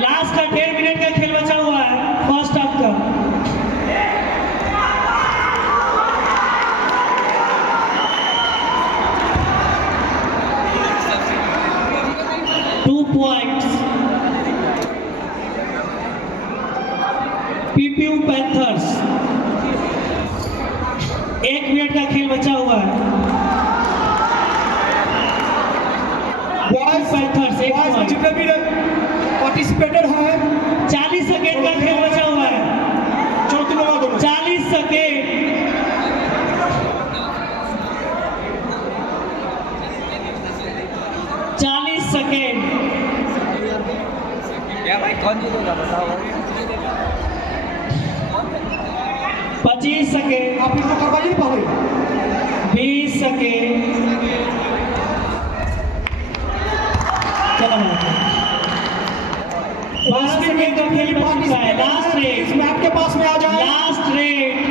लास्ट का 1.5 मिनट का खेल बचा हुआ है फर्स्ट हाफ का। Points PPU panthers. 1 मिनट का खेल बचा हुआ है। बॉयज पैंथर्स जितने भी पार्टिसिपेटेड है 40 सेकेंड का खेल बचा हुआ है। चलो तुम लगा दो 40 सेकेंड। क्या भाई कौन जीतेगा बताओ। 25 सेकेंड। आप इनको करवाइए पहले 20 सेकेंड। चलो 12 सेकेंड का खेल बचा है। लास्ट रेट मैप के पास में आ जाए। Last rate